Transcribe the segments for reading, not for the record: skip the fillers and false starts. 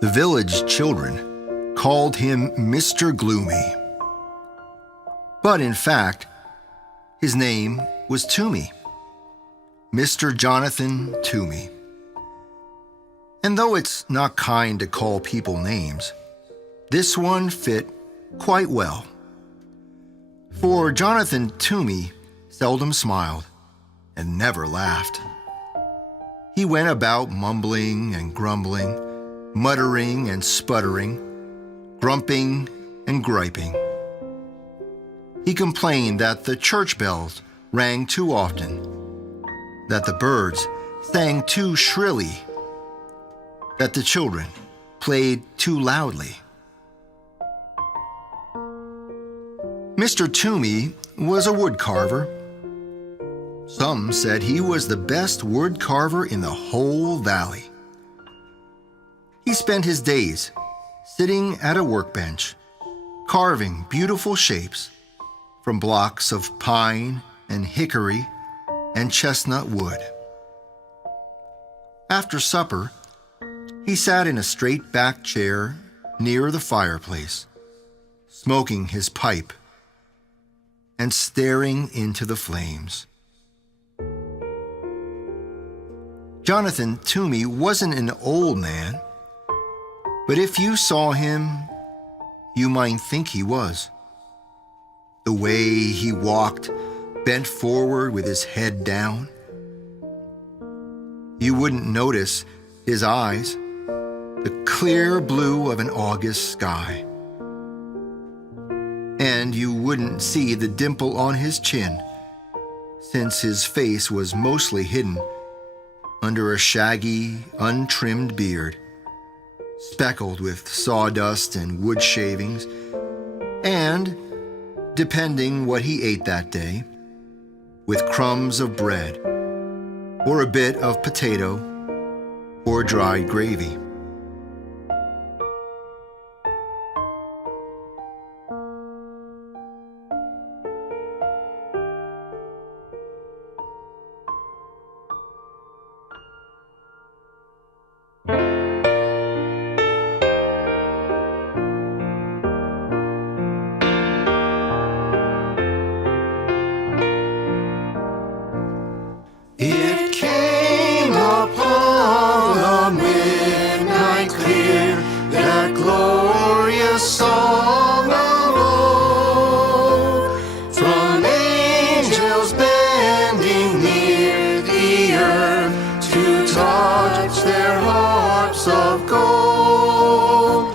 The village children called him Mr. Gloomy. But in fact, his name was Toomey, Mr. Jonathan Toomey. And though it's not kind to call people names, this one fit quite well. For Jonathan Toomey seldom smiled and never laughed. He went about mumbling and grumbling, muttering and sputtering, grumping and griping. He complained that the church bells rang too often, that the birds sang too shrilly, that the children played too loudly. Mr. Toomey was a woodcarver. Some said he was the best woodcarver in the whole valley. He spent his days sitting at a workbench, carving beautiful shapes from blocks of pine and hickory and chestnut wood. After supper, he sat in a straight-backed chair near the fireplace, smoking his pipe and staring into the flames. Jonathan Toomey wasn't an old man, but if you saw him, you might think he was. The way he walked, bent forward with his head down. You wouldn't notice his eyes, the clear blue of an August sky. And you wouldn't see the dimple on his chin, since his face was mostly hidden under a shaggy, untrimmed beard, speckled with sawdust and wood shavings, and, depending what he ate that day, with crumbs of bread, or a bit of potato, or dried gravy. It came upon a midnight clear, that glorious song of old, from angels bending near the earth to touch their harps of gold.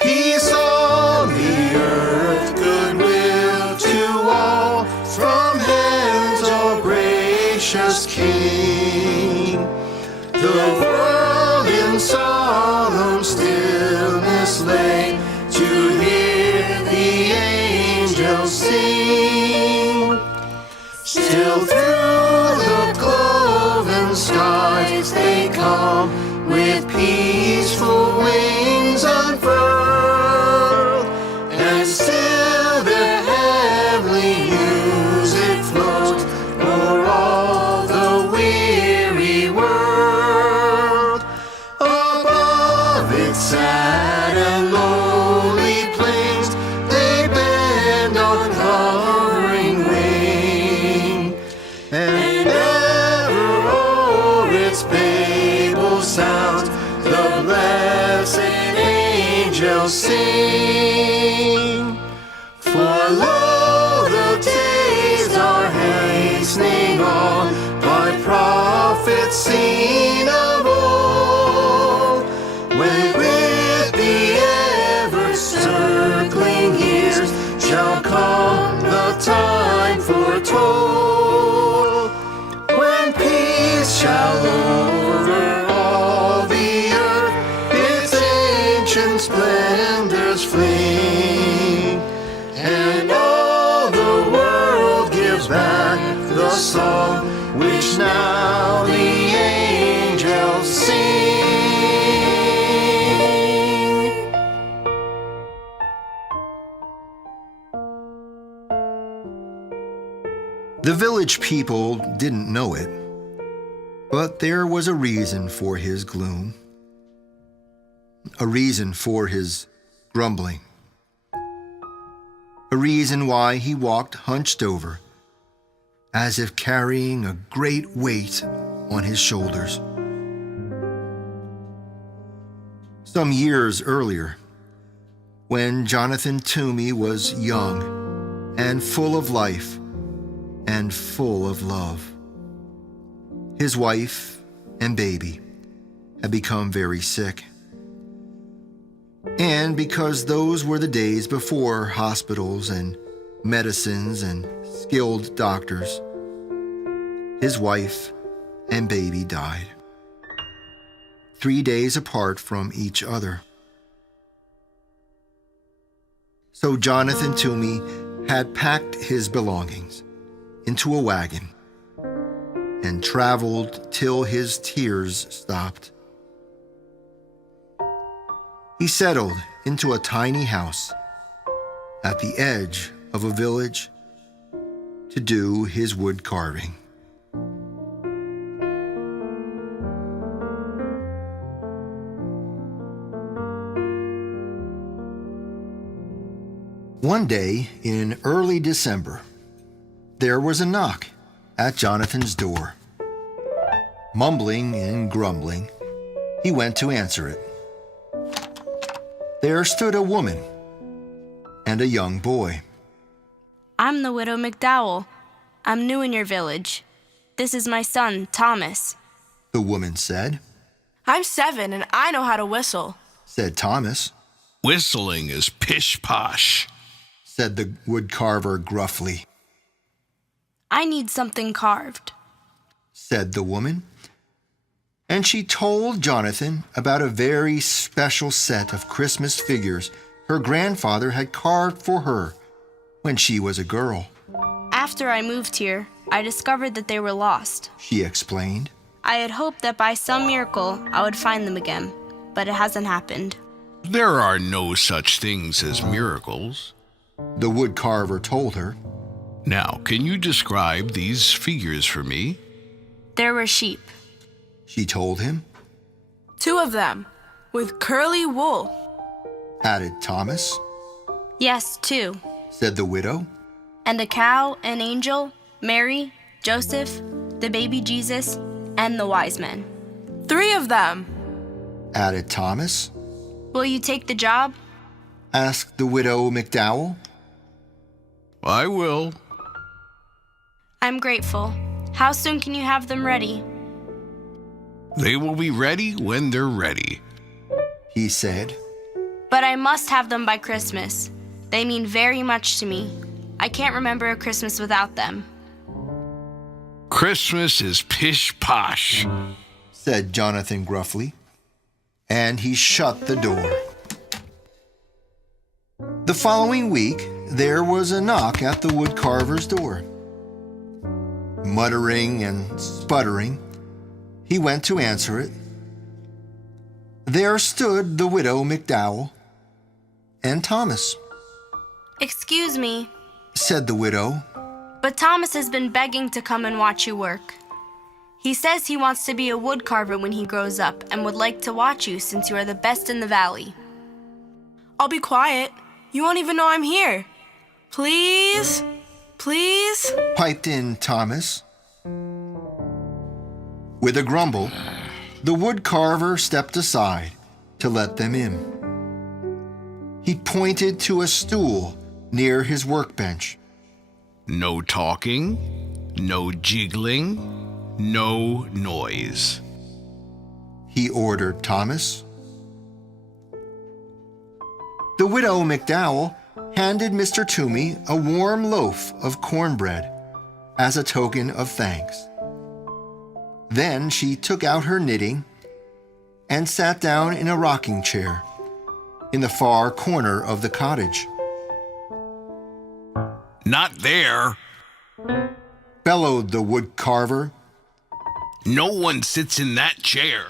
Peace on the earth, goodwill to all, from hands of gracious King. The world in solemn stillness lay to hear the angels sing. Still through the cloven skies they come, with peaceful wings unfurled, and still their heavenly music floats o'er all the weary world. Above its sad and lonely plains they bend on hovering wing, and ever o'er its babel sounds the blessed angels sing. For lo, the days are hastening on, by prophets seen of old, when with the ever-circling years shall come the time foretold, when peace shall over all the earth its ancient splendors fling, and all the world gives back the song which now the angels sing. The village people didn't know it, but there was a reason for his gloom, a reason for his grumbling, a reason why he walked hunched over, as if carrying a great weight on his shoulders. Some years earlier, when Jonathan Toomey was young and full of life and full of love, his wife and baby had become very sick. And because those were the days before hospitals and medicines and skilled doctors, his wife and baby died, 3 days apart from each other. So Jonathan Toomey had packed his belongings into a wagon and traveled till his tears stopped. He settled into a tiny house at the edge of a village to do his wood carving. One day in early December, there was a knock at Jonathan's door. Mumbling and grumbling, he went to answer it. There stood a woman and a young boy. I'm the widow McDowell. I'm new in your village. This is my son, Thomas, The woman said. I'm 7 and I know how to whistle, Said Thomas. Whistling is pish-posh, Said the woodcarver gruffly. I need something carved. Said the woman. and she told Jonathan about a very special set of Christmas figures her grandfather had carved for her when she was a girl. After I moved here, I discovered that they were lost. She explained. I had hoped that by some miracle I would find them again, but it hasn't happened. There are no such things as miracles. The woodcarver told her. Now, can you describe these figures for me? There were sheep. She told him. 2 of them, with curly wool. Added Thomas. Yes, 2. Said the widow. And a cow, an angel, Mary, Joseph, the baby Jesus, and the wise men. 3 of them. Added Thomas. Will you take the job? Asked the widow McDowell. I will. I'm grateful. How soon can you have them ready? They will be ready when they're ready. He said. But I must have them by Christmas. They mean very much to me. I can't remember a Christmas without them. Christmas is pish-posh, said Jonathan gruffly, and he shut the door. The following week, there was a knock at the woodcarver's door. Muttering and sputtering, he went to answer it. There stood the widow McDowell and Thomas. Excuse me, said the widow, but Thomas has been begging to come and watch you work. He says he wants to be a woodcarver when he grows up and would like to watch you since you are the best in the valley. I'll be quiet. You won't even know I'm here. Please? Please? Piped in Thomas. With a grumble, the woodcarver stepped aside to let them in. He pointed to a stool near his workbench. No talking, no jiggling, no noise. He ordered Thomas. The widow McDowell handed Mr. Toomey a warm loaf of cornbread as a token of thanks. Then she took out her knitting and sat down in a rocking chair in the far corner of the cottage. Not there. Bellowed the woodcarver. No one sits in that chair.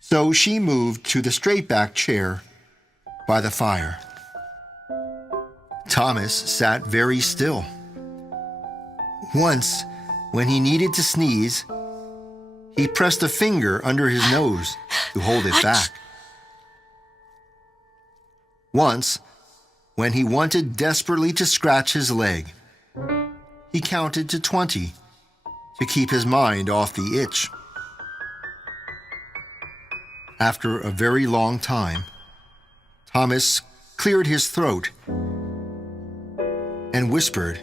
So she moved to the straight-back chair by the fire. Thomas sat very still. Once, when he needed to sneeze, he pressed a finger under his nose to hold it back. Once, when he wanted desperately to scratch his leg, he counted to 20 to keep his mind off the itch. After a very long time, Thomas cleared his throat and whispered,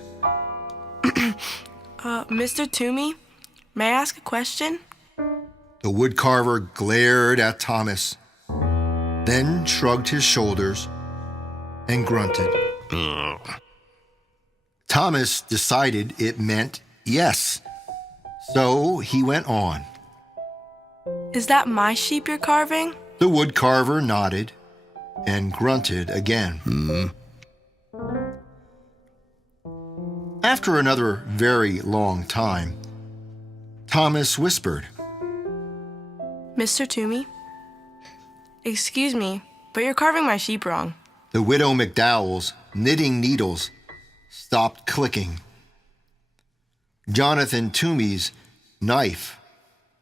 Mr. Toomey, may I ask a question? The woodcarver glared at Thomas, then shrugged his shoulders and grunted. Thomas decided it meant yes, so he went on. Is that my sheep you're carving? The woodcarver nodded and grunted again. After another very long time, Thomas whispered, Mr. Toomey? Excuse me, but you're carving my sheep wrong. The widow McDowell's knitting needles stopped clicking. Jonathan Toomey's knife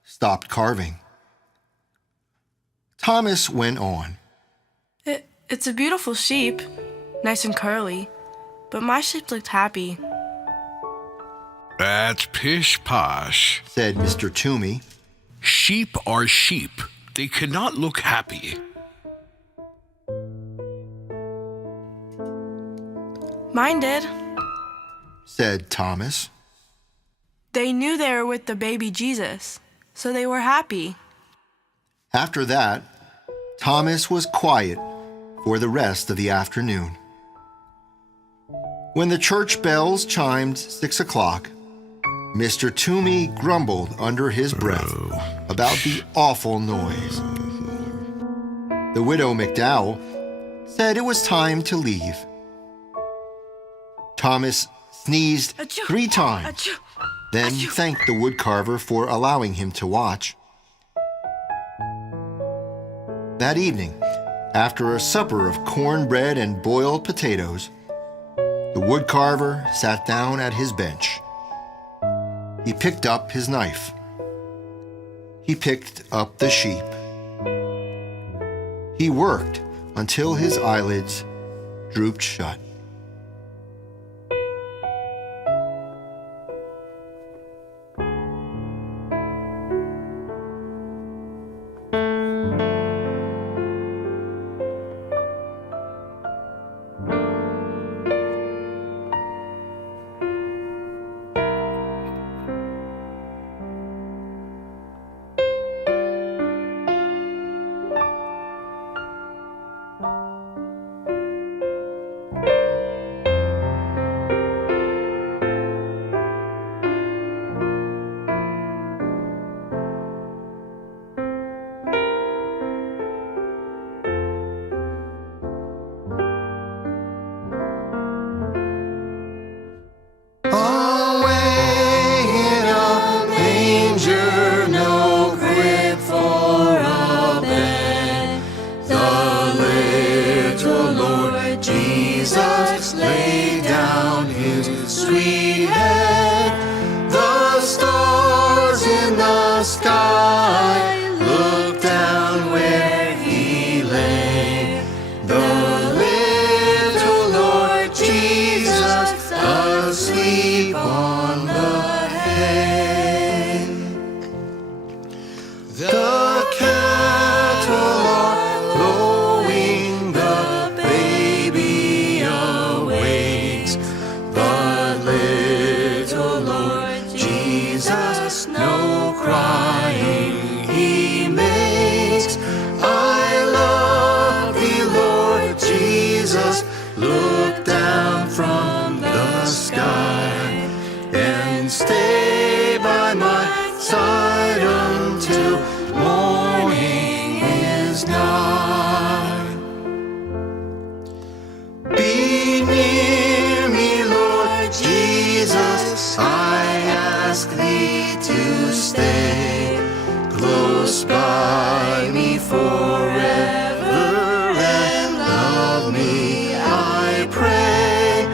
stopped carving. Thomas went on. It's a beautiful sheep, nice and curly, but my sheep looked happy. That's pish-posh. Said Mr. Toomey. Sheep are sheep. They cannot look happy. Mine did. Said Thomas. They knew they were with the baby Jesus, so they were happy. After that, Thomas was quiet for the rest of the afternoon. When the church bells chimed 6 o'clock, Mr. Toomey grumbled under his breath about the awful noise. The widow McDowell said it was time to leave. Thomas sneezed 3 times, then thanked the woodcarver for allowing him to watch. That evening, after a supper of cornbread and boiled potatoes, the woodcarver sat down at his bench. He picked up his knife. He picked up the sheep. He worked until his eyelids drooped shut. Jesus laid down his sweet head. The stars in the sky looked down where he lay. The little Lord Jesus asleep on the hay. The cattle are lowing, the baby awakes, but little Lord Jesus no crying he makes. I love thee, Lord Jesus, look down from the sky and stay by my side until morning is nigh. Be near me, Lord Jesus, I ask thee to stay close by me forever and love me, I pray.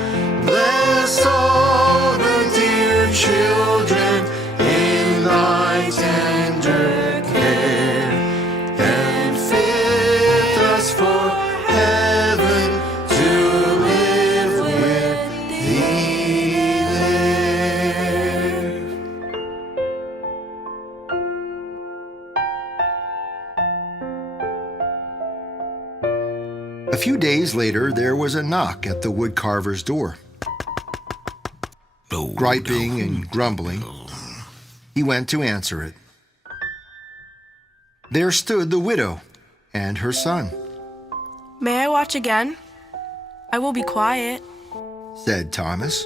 Bless all the dear children in thy tender care, and fit us for heaven to live with thee there. A few days later, there was a knock at the woodcarver's door. Griping and grumbling, he went to answer it. There stood the widow and her son. May I watch again? I will be quiet. Said Thomas.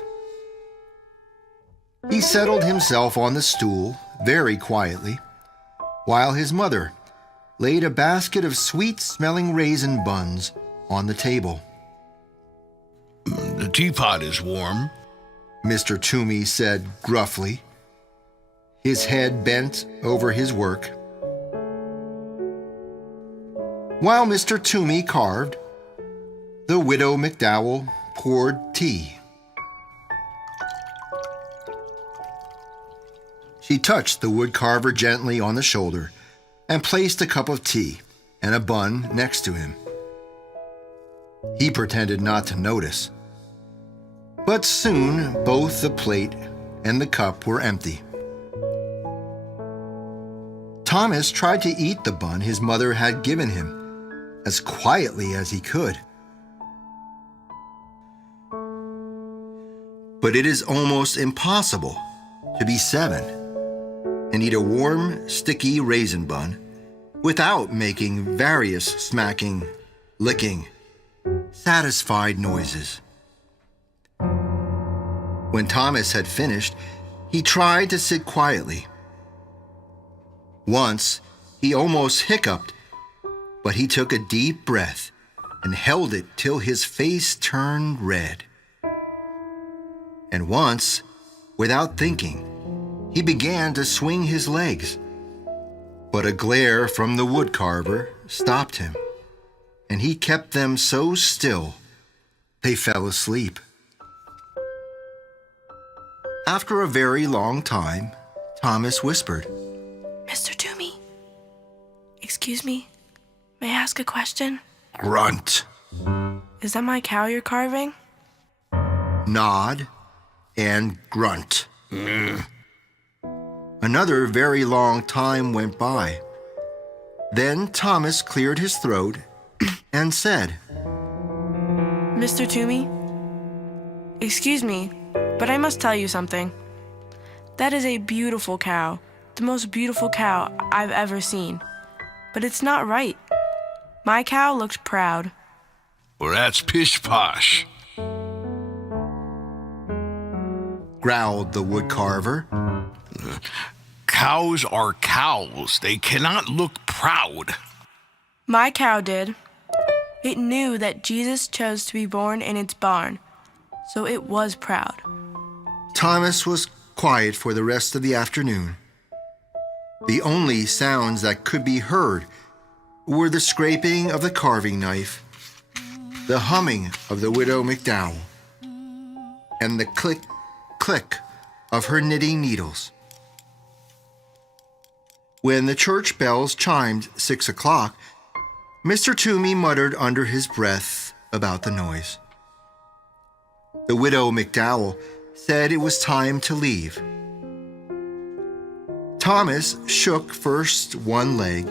He settled himself on the stool very quietly, while his mother laid a basket of sweet-smelling raisin buns on the table. The teapot is warm. Mr. Toomey said gruffly, his head bent over his work. While Mr. Toomey carved, the widow McDowell poured tea. She touched the woodcarver gently on the shoulder and placed a cup of tea and a bun next to him. He pretended not to notice, but soon both the plate and the cup were empty. Thomas tried to eat the bun his mother had given him as quietly as he could. But it is almost impossible to be 7 and eat a warm, sticky raisin bun without making various smacking, licking, satisfied noises. When Thomas had finished, he tried to sit quietly. Once, he almost hiccuped, but he took a deep breath and held it till his face turned red. And once, without thinking, he began to swing his legs. But a glare from the woodcarver stopped him, and he kept them so still they fell asleep. After a very long time, Thomas whispered, Mr. Toomey, excuse me, may I ask a question? "Grunt, Is that my cow you're carving? nod, and grunt." Another very long time went by. Then Thomas cleared his throat and said, Mr. Toomey, excuse me, but I must tell you something. That is a beautiful cow, the most beautiful cow I've ever seen. But it's not right. My cow looked proud. Well, that's pish-posh. growled the woodcarver. Cows are cows. They cannot look proud. My cow did. It knew that Jesus chose to be born in its barn, so it was proud. Thomas was quiet for the rest of the afternoon. The only sounds that could be heard were the scraping of the carving knife, the humming of the widow McDowell, and the click, click of her knitting needles. When the church bells chimed 6 o'clock, Mr. Toomey muttered under his breath about the noise. The widow McDowell said it was time to leave. Thomas shook first one leg,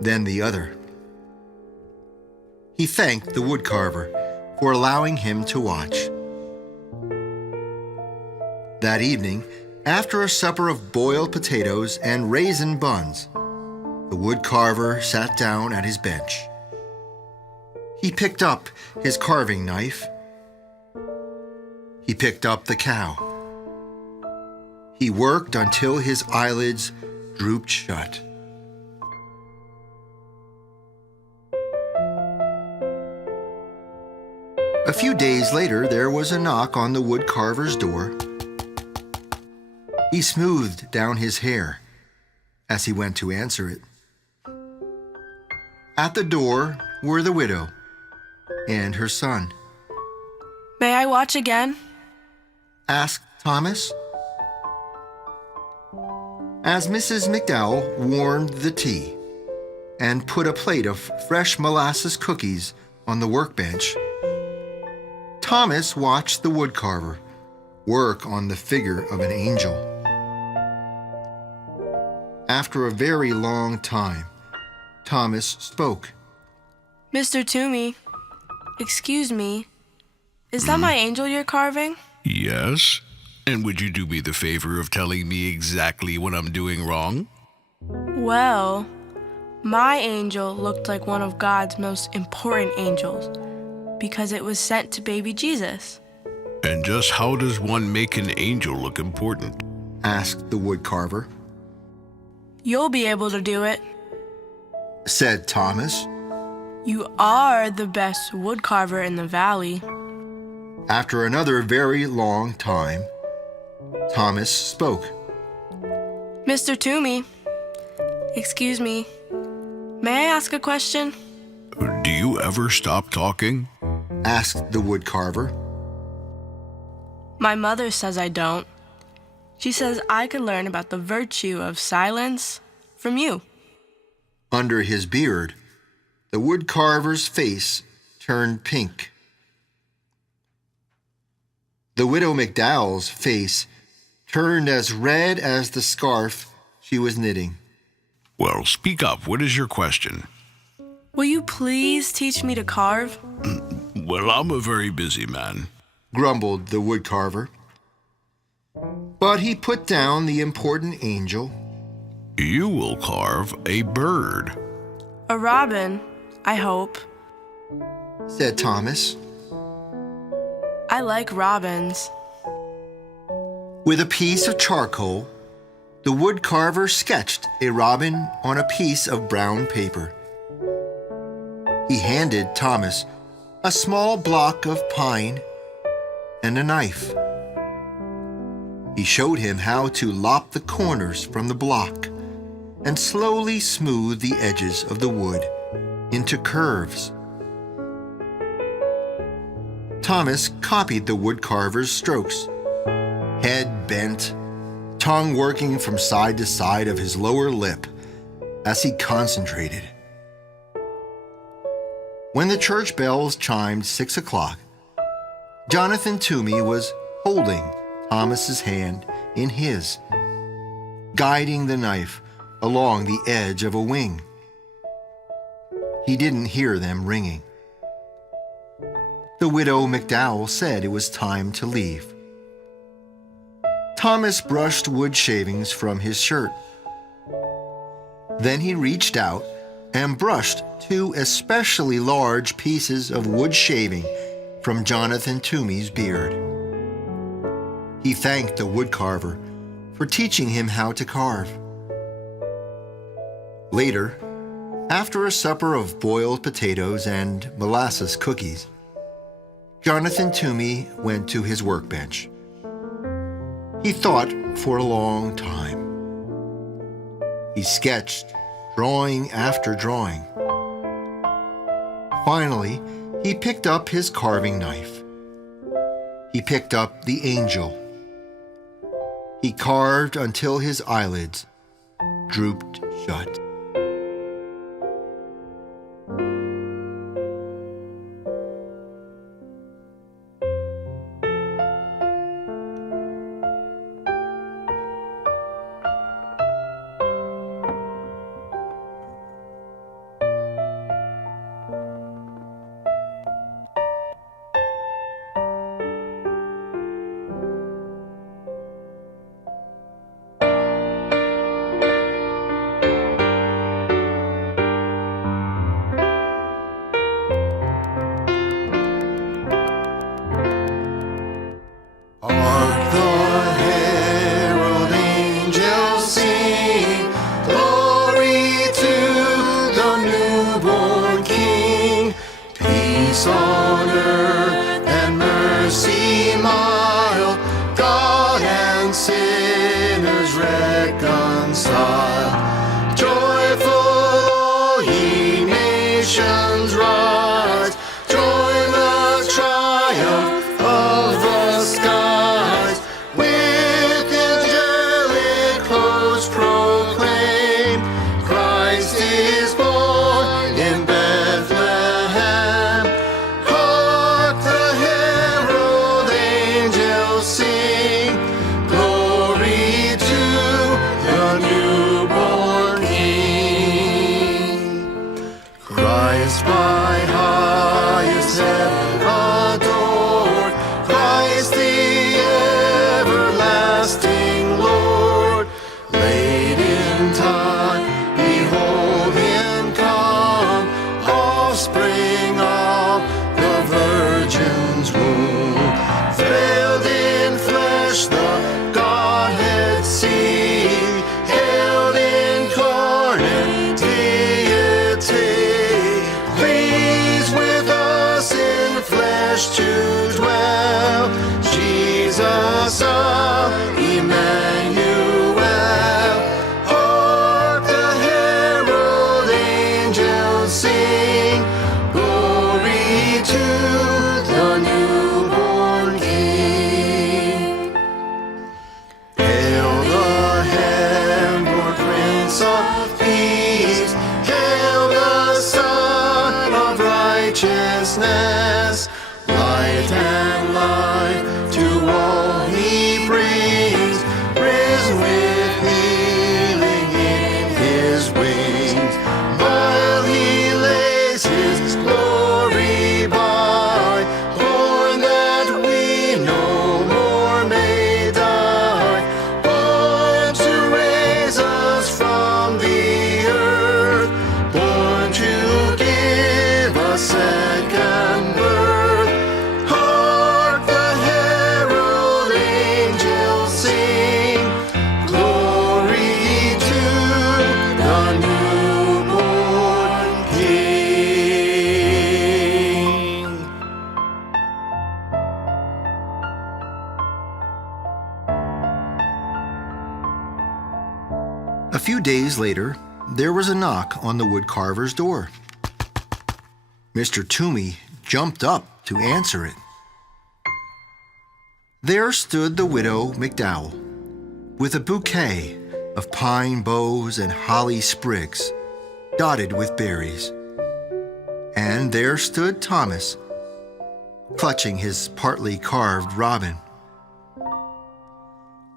then the other. He thanked the woodcarver for allowing him to watch. That evening, after a supper of boiled potatoes and raisin buns, the woodcarver sat down at his bench. He picked up his carving knife. He picked up the cow. He worked until his eyelids drooped shut. A few days later, there was a knock on the woodcarver's door. He smoothed down his hair as he went to answer it. At the door were the widow and her son. May I watch again? Asked Thomas. As Mrs. McDowell warmed the tea and put a plate of fresh molasses cookies on the workbench, Thomas watched the woodcarver work on the figure of an angel. After a very long time, Thomas spoke. Mr. Toomey, excuse me, is that my angel you're carving? Yes? And would you do me the favor of telling me exactly what I'm doing wrong? Well, my angel looked like one of God's most important angels because it was sent to baby Jesus. And just how does one make an angel look important? Asked the woodcarver. You'll be able to do it. Said Thomas. You are the best woodcarver in the valley. After another very long time, Thomas spoke. Mr. Toomey, excuse me, may I ask a question? Do you ever stop talking? Asked the woodcarver. My mother says I don't. She says I could learn about the virtue of silence from you. Under his beard, the woodcarver's face turned pink. The widow McDowell's face turned as red as the scarf she was knitting. Well, speak up. What is your question? Will you please teach me to carve? Well, I'm a very busy man. Grumbled the woodcarver. But he put down the important angel. You will carve a bird. A robin, I hope. Said Thomas. I like robins. With a piece of charcoal, the woodcarver sketched a robin on a piece of brown paper. He handed Thomas a small block of pine and a knife. He showed him how to lop the corners from the block and slowly smooth the edges of the wood into curves. Thomas copied the woodcarver's strokes, head bent, tongue working from side to side of his lower lip as he concentrated. When the church bells chimed 6 o'clock, Jonathan Toomey was holding Thomas's hand in his, guiding the knife along the edge of a wing. He didn't hear them ringing. The widow McDowell said it was time to leave. Thomas brushed wood shavings from his shirt. Then he reached out and brushed 2 especially large pieces of wood shaving from Jonathan Toomey's beard. He thanked the woodcarver for teaching him how to carve. Later, after a supper of boiled potatoes and molasses cookies, Jonathan Toomey went to his workbench. He thought for a long time. He sketched, drawing after drawing. Finally, he picked up his carving knife. He picked up the angel. He carved until his eyelids drooped shut. Peace on earth and mercy mild, God and sinners reconciled. Joyful all ye nations rise, join the triumph of the skies. With angelic hosts proclaim, Christ is born in Bethlehem. Hark the herald angels sing, glory to the newborn King. Christ by highest heaven adored, Christ the everlasting Lord. Late in time, behold him come, offspring of the Virgin's womb. Veiled in flesh, the Godhead see, hailed incarnate deity. Pleased with us in flesh to dwell, Jesus of Emmanuel. Hark the herald angels sing, glory to the newborn King. Hail the heavenborn Prince of Peace, hail the Son of Righteousness. Light and life to all he brings, risen with healing in his wings. While he lays his glory by, born that we no more may die, born to raise us from the earth, born to give us second birth. Hark the few days later, there was a knock on the woodcarver's door. Mr. Toomey jumped up to answer it. There stood the widow McDowell with a bouquet of pine boughs and holly sprigs dotted with berries. And there stood Thomas, clutching his partly carved robin.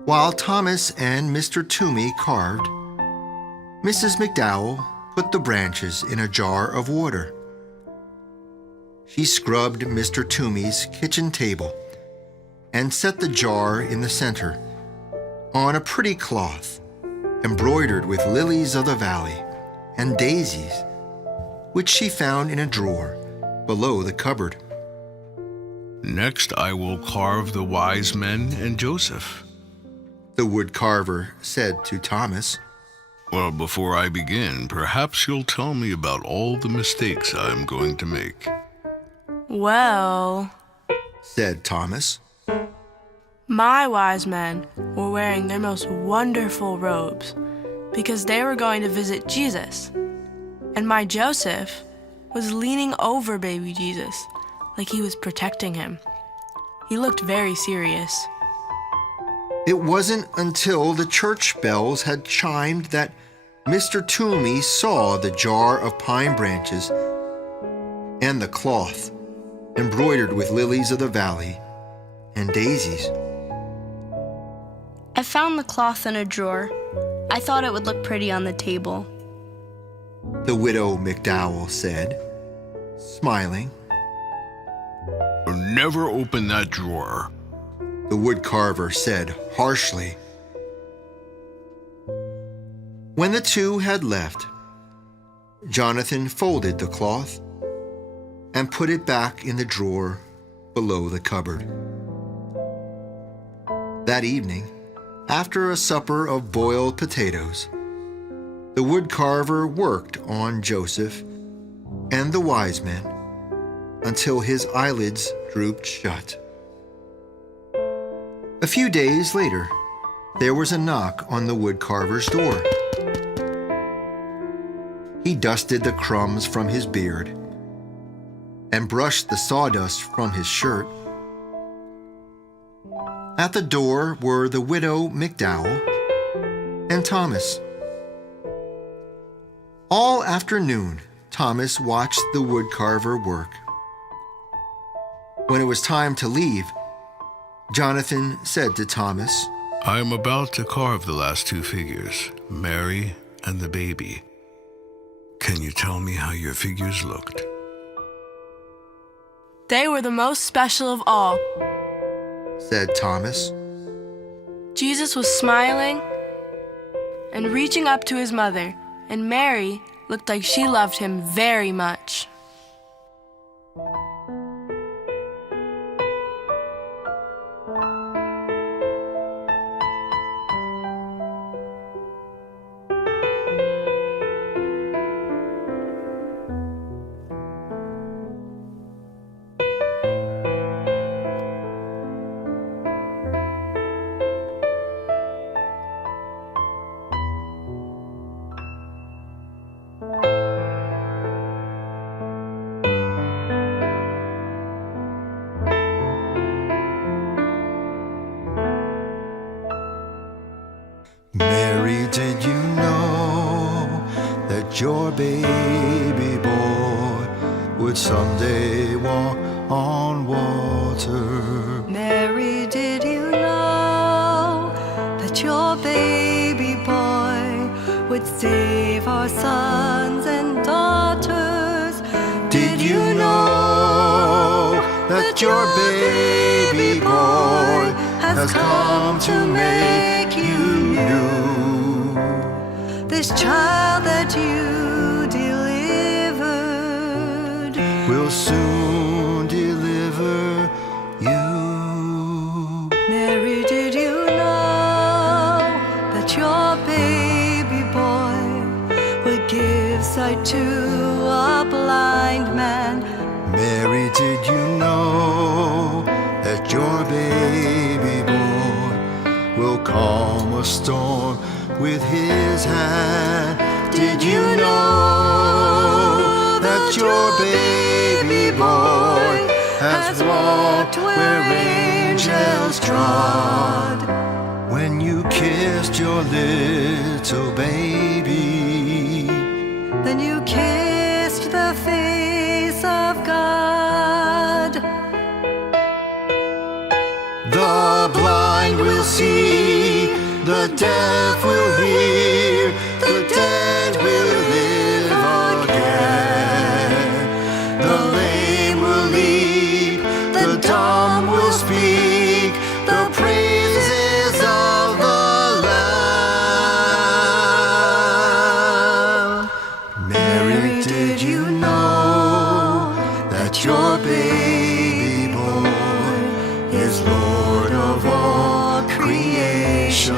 While Thomas and Mr. Toomey carved, Mrs. McDowell put the branches in a jar of water. She scrubbed Mr. Toomey's kitchen table and set the jar in the center on a pretty cloth embroidered with lilies of the valley and daisies, which she found in a drawer below the cupboard. Next, I will carve the wise men and Joseph. The woodcarver said to Thomas. Well, before I begin, perhaps you'll tell me about all the mistakes I'm going to make. Well, said Thomas. my wise men were wearing their most wonderful robes because they were going to visit Jesus. And my Joseph was leaning over baby Jesus like he was protecting him. He looked very serious. It wasn't until the church bells had chimed that Mr. Toomey saw the jar of pine branches and the cloth embroidered with lilies of the valley and daisies. I found the cloth in a drawer. I thought it would look pretty on the table. The widow McDowell said, smiling. Never open that drawer. The woodcarver said harshly. When the two had left, Jonathan folded the cloth and put it back in the drawer below the cupboard. That evening, after a supper of boiled potatoes, the woodcarver worked on Joseph and the wise men until his eyelids drooped shut. A few days later, there was a knock on the woodcarver's door. He dusted the crumbs from his beard and brushed the sawdust from his shirt. At the door were the widow McDowell and Thomas. All afternoon, Thomas watched the woodcarver work. When it was time to leave, Jonathan said to Thomas, I am about to carve the last two figures, Mary and the baby. Can you tell me how your figures looked? They were the most special of all. said Thomas. Jesus was smiling and reaching up to his mother, and Mary looked like she loved him very much. Mary, did you know that your baby boy would someday walk on water? Mary, did you know that your baby boy would save our sons and daughters? Did you know that your baby boy has come to make you new? This child that you delivered Will soon deliver you. Mary, did you know that your baby boy would give sight to a blind man? Mary, did you know that your baby boy will calm a storm with his hand. Did you know that your baby boy has walked where angels trod? When you kissed your little baby, then you kissed the face of God. The blind will see, the deaf will hear, the dead will live again. The lame will leap, the dumb will speak, the praises of the Lamb. Mary, did you know that your baby boy is Lord of all creation?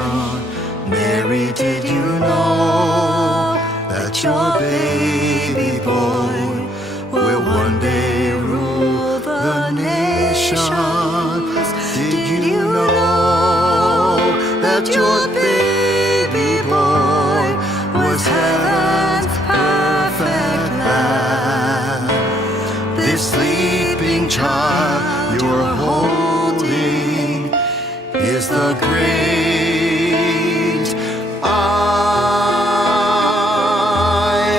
Mary, did you know that your baby boy will one day rule the nations? Did you know that your baby boy was heaven's perfect lamb? This sleeping child you're holding is the great I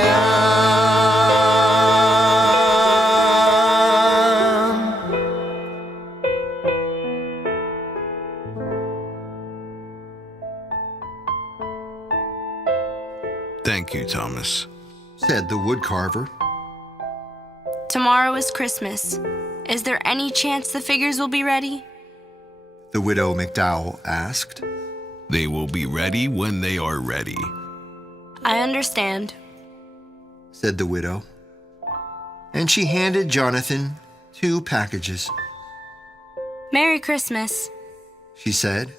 am. Thank you, Thomas. Said the woodcarver. Tomorrow is Christmas. Is there any chance the figures will be ready? The widow McDowell asked. They will be ready when they are ready. I understand. Said the widow. And she handed Jonathan 2 packages. Merry Christmas. She said.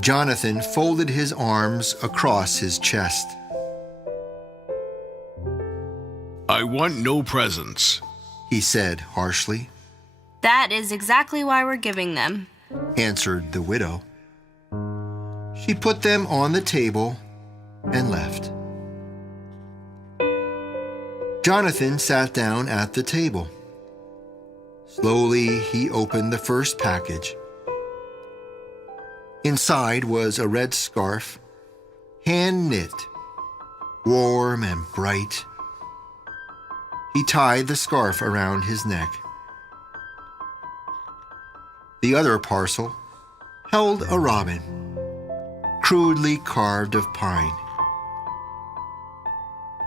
Jonathan folded his arms across his chest. I want no presents, He said harshly. That is exactly why we're giving them. Answered the widow. She put them on the table and left. Jonathan sat down at the table. Slowly, he opened the first package. Inside was a red scarf, hand-knit, warm and bright. He tied the scarf around his neck. The other parcel held a robin, crudely carved of pine.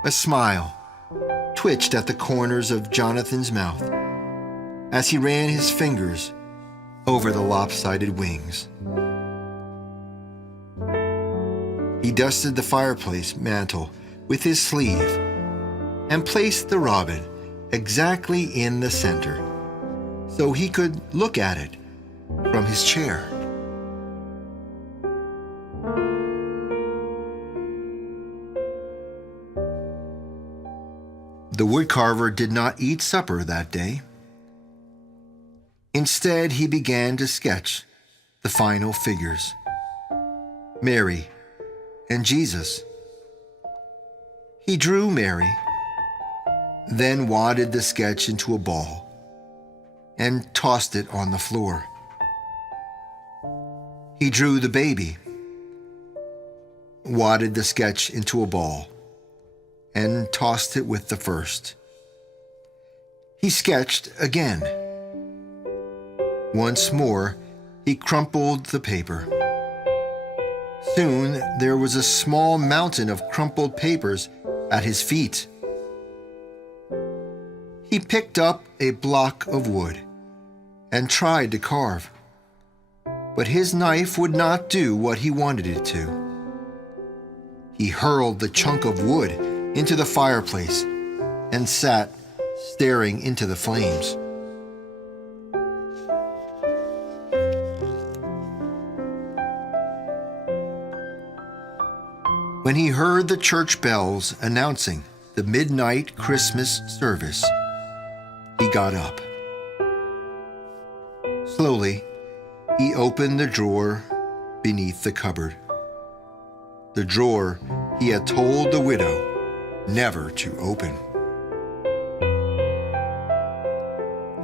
A smile twitched at the corners of Jonathan's mouth as he ran his fingers over the lopsided wings. He dusted the fireplace mantel with his sleeve and placed the robin exactly in the center so he could look at it from his chair. The woodcarver did not eat supper that day. Instead, he began to sketch the final figures, Mary and Jesus. He drew Mary, then wadded the sketch into a ball and tossed it on the floor. He drew the baby, wadded the sketch into a ball, and tossed it with the first. He sketched again. Once more, he crumpled the paper. Soon, there was a small mountain of crumpled papers at his feet. He picked up a block of wood and tried to carve, but his knife would not do what he wanted it to. He hurled the chunk of wood into the fireplace and sat staring into the flames. When he heard the church bells announcing the midnight Christmas service, he got up. Slowly, he opened the drawer beneath the cupboard. the drawer he had told the widow never to open.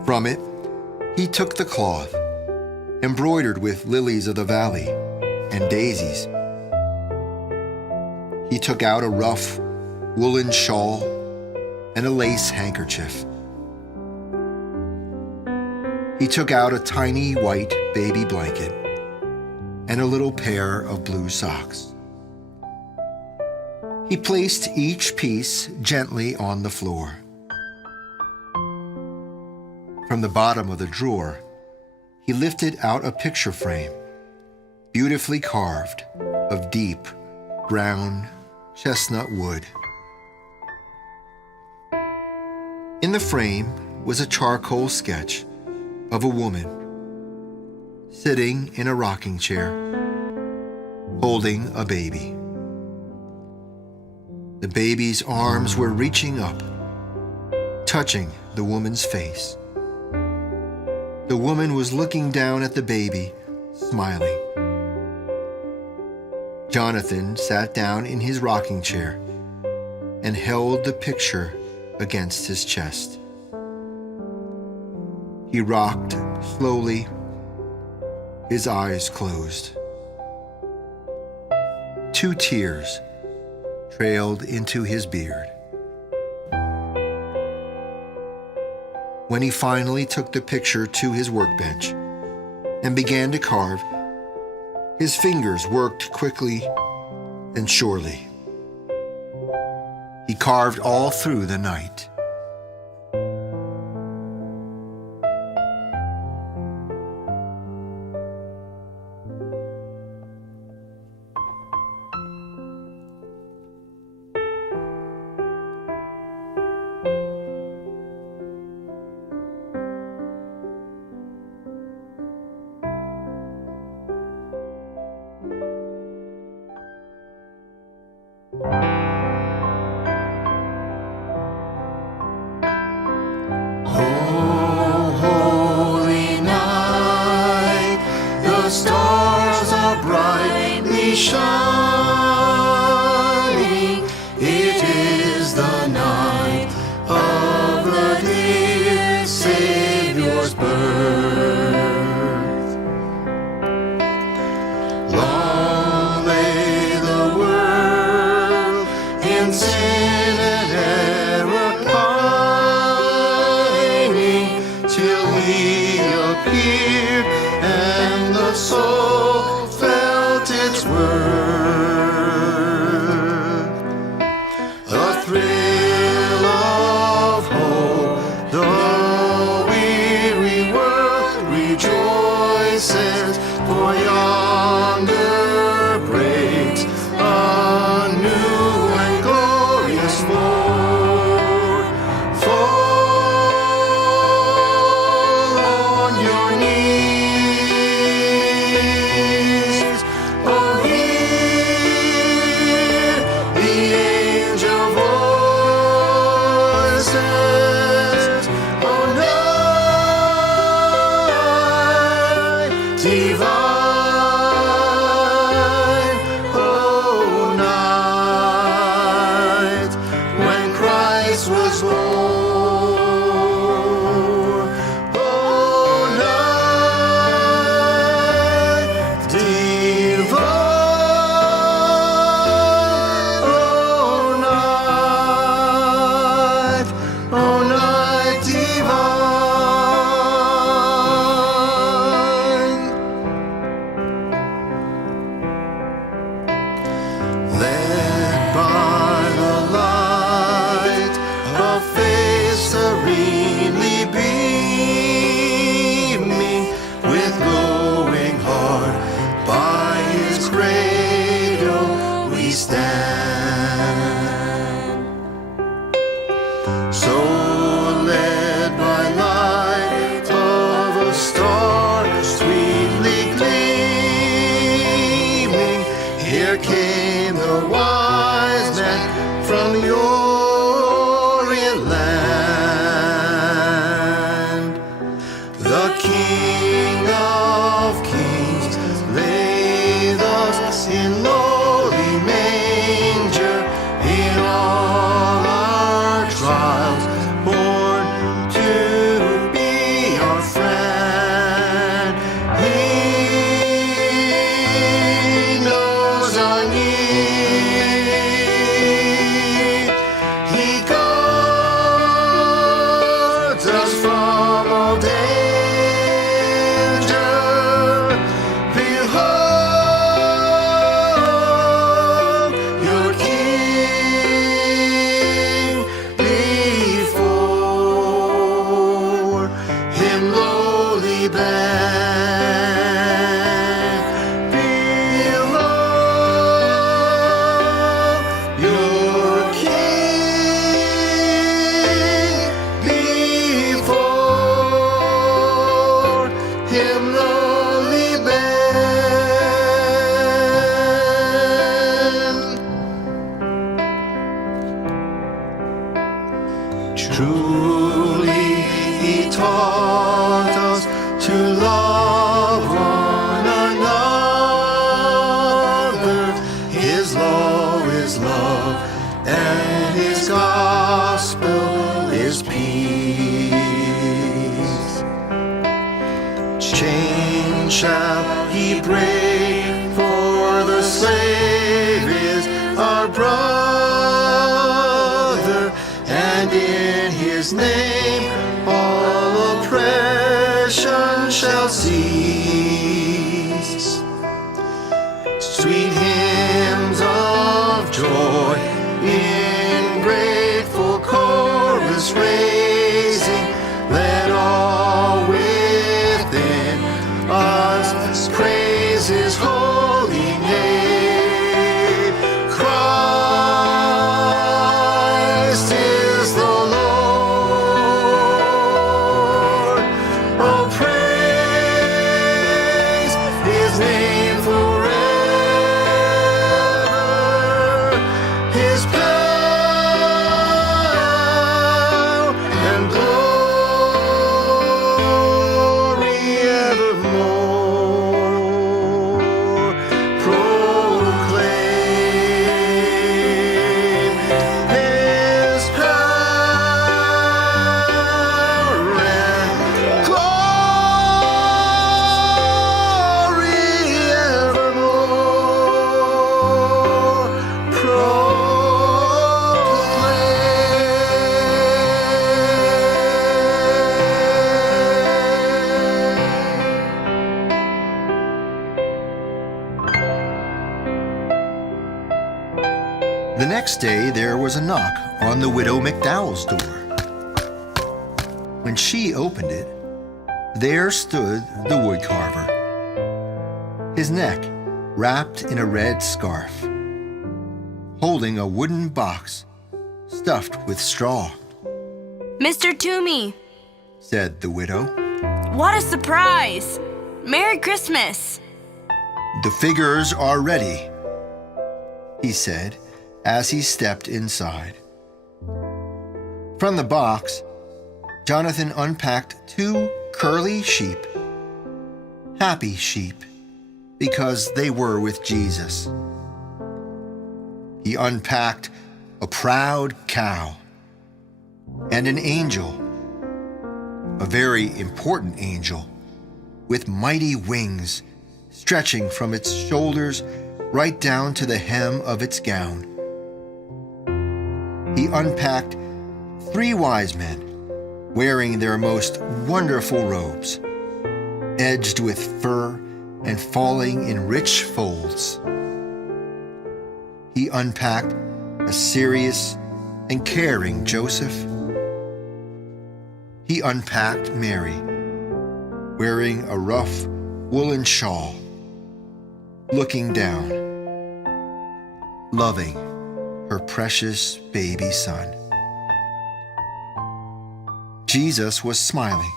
From it, he took the cloth, embroidered with lilies of the valley and daisies. He took out a rough woolen shawl and a lace handkerchief. He took out a tiny white baby blanket and a little pair of blue socks. He placed each piece gently on the floor. From the bottom of the drawer, he lifted out a picture frame, beautifully carved of deep brown chestnut wood. In the frame was a charcoal sketch of a woman sitting in a rocking chair, holding a baby. The baby's arms were reaching up, touching the woman's face. The woman was looking down at the baby, smiling. Jonathan sat down in his rocking chair and held the picture against his chest. He rocked slowly, his eyes closed. 2 tears trailed into his beard. When he finally took the picture to his workbench and began to carve, his fingers worked quickly and surely. He carved all through the night. Stars are brightly shining. It is the night of the dear Savior's birth. Long lay the world in sin and error pining, till He appeared and the soul felt its worth. from all danger. Behold, your King, before him lowly bend. Behold, your King, before him lowly bend. Truly he taught us to love one another. His law is love, and his gospel is peace. Chains shall he break, for the slave is our brother, and in his name all oppression shall cease. Sweet hymns of joy in grateful chorus raising, let all within us praise his holy name. Christ is the Lord. Oh, praise his name forever. His power and glory evermore. Proclaim his power and glory evermore. The next day there was a knock on the widow McDowell's door. When she opened it, there stood the woodcarver, his neck wrapped in a red scarf, holding a wooden box stuffed with straw. Mr. Toomey, Said the widow. what a surprise! Merry Christmas! The figures are ready, he said as he stepped inside. From the box, Jonathan unpacked 2 curly sheep, happy sheep, because they were with Jesus. He unpacked a proud cow and an angel, a very important angel, with mighty wings stretching from its shoulders right down to the hem of its gown. He unpacked 3 wise men wearing their most wonderful robes, edged with fur and falling in rich folds. He unpacked a serious and caring Joseph. He unpacked Mary, wearing a rough woolen shawl, looking down, loving her precious baby son. Jesus was smiling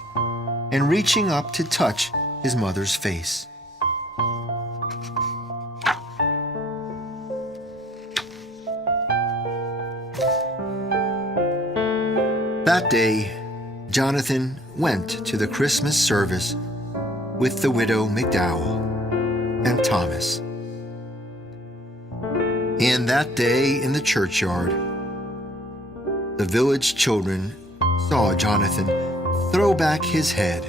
and reaching up to touch his mother's face. That day, Jonathan went to the Christmas service with the widow McDowell and Thomas. And that day in the churchyard, the village children saw Jonathan throw back his head,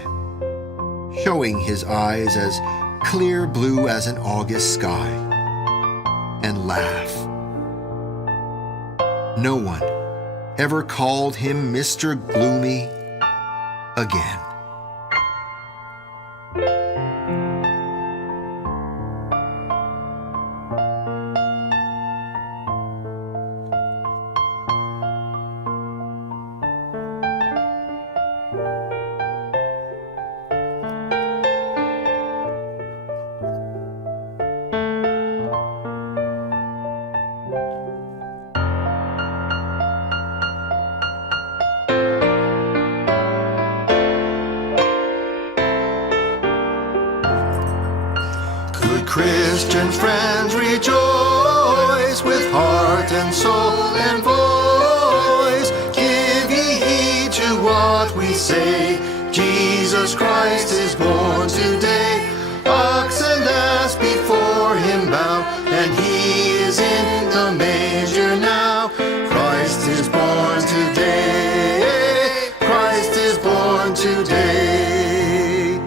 showing his eyes as clear blue as an August sky, and laugh. No one ever called him Mr. Gloomy again. Good Christian friends, rejoice with heart and soul and voice. Give ye heed to what we say. Jesus Christ is born today. Ox and ass before him bow, and he is in the manger now. Christ is born today. Christ is born today.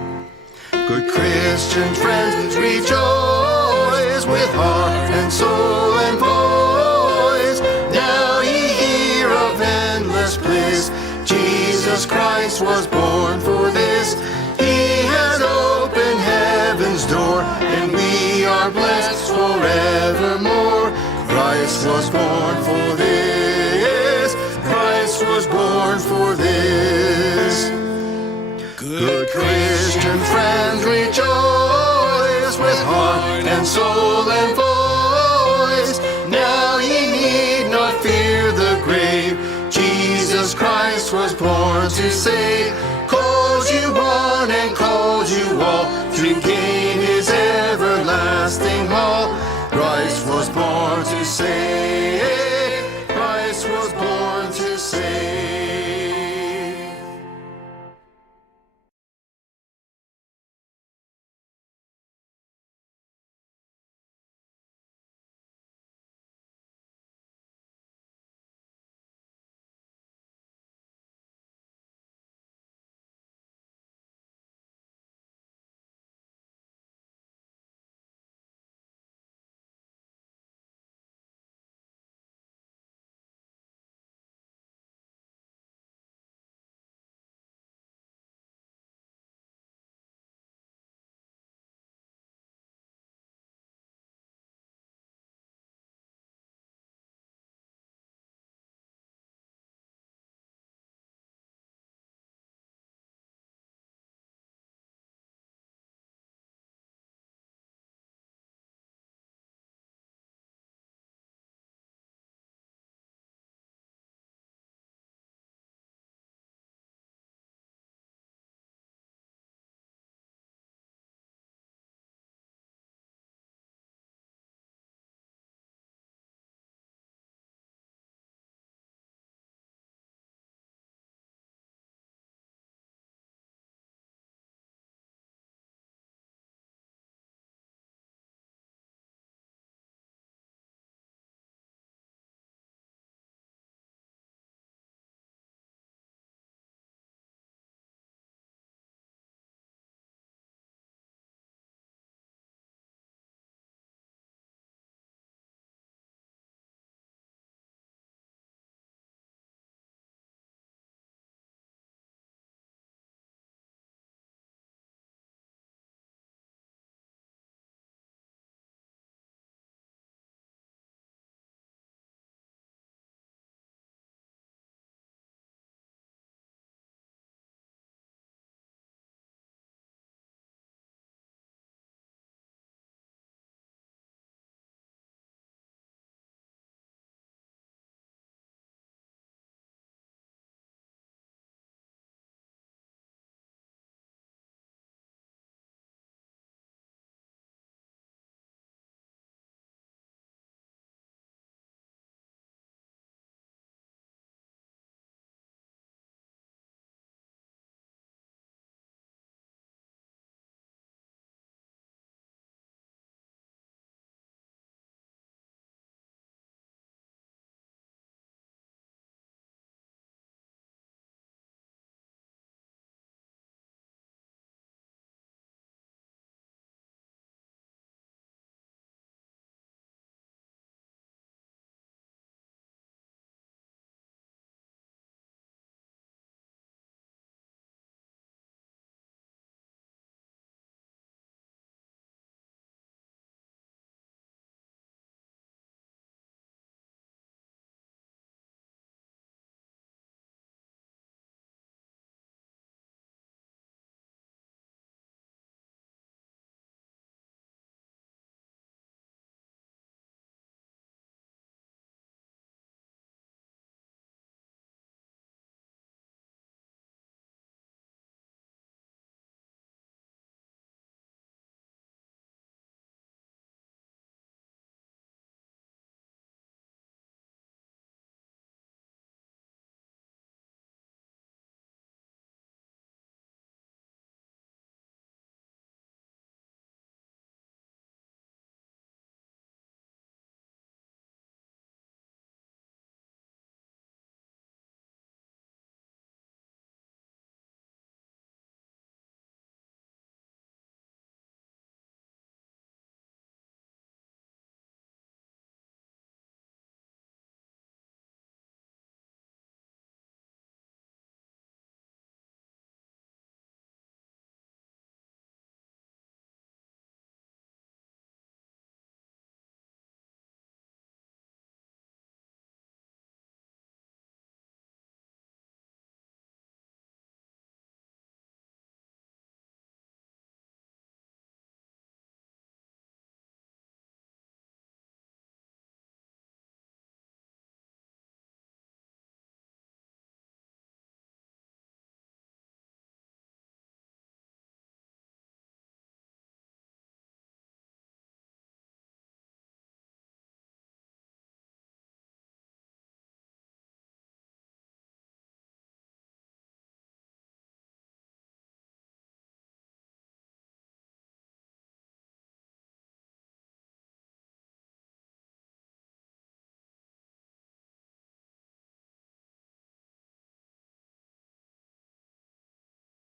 Good Christian friends, rejoice with heart and soul and voice. Now ye hear of endless bliss. Jesus Christ was born for this. He has opened heaven's door, and we are blessed forevermore. Christ was born for this. Christ was born for this. Good Christian friends, rejoice with heart and soul and voice. Now ye need not fear the grave. Jesus Christ was born to save. Calls you one and calls you all to gain his everlasting hall. Christ was born to save.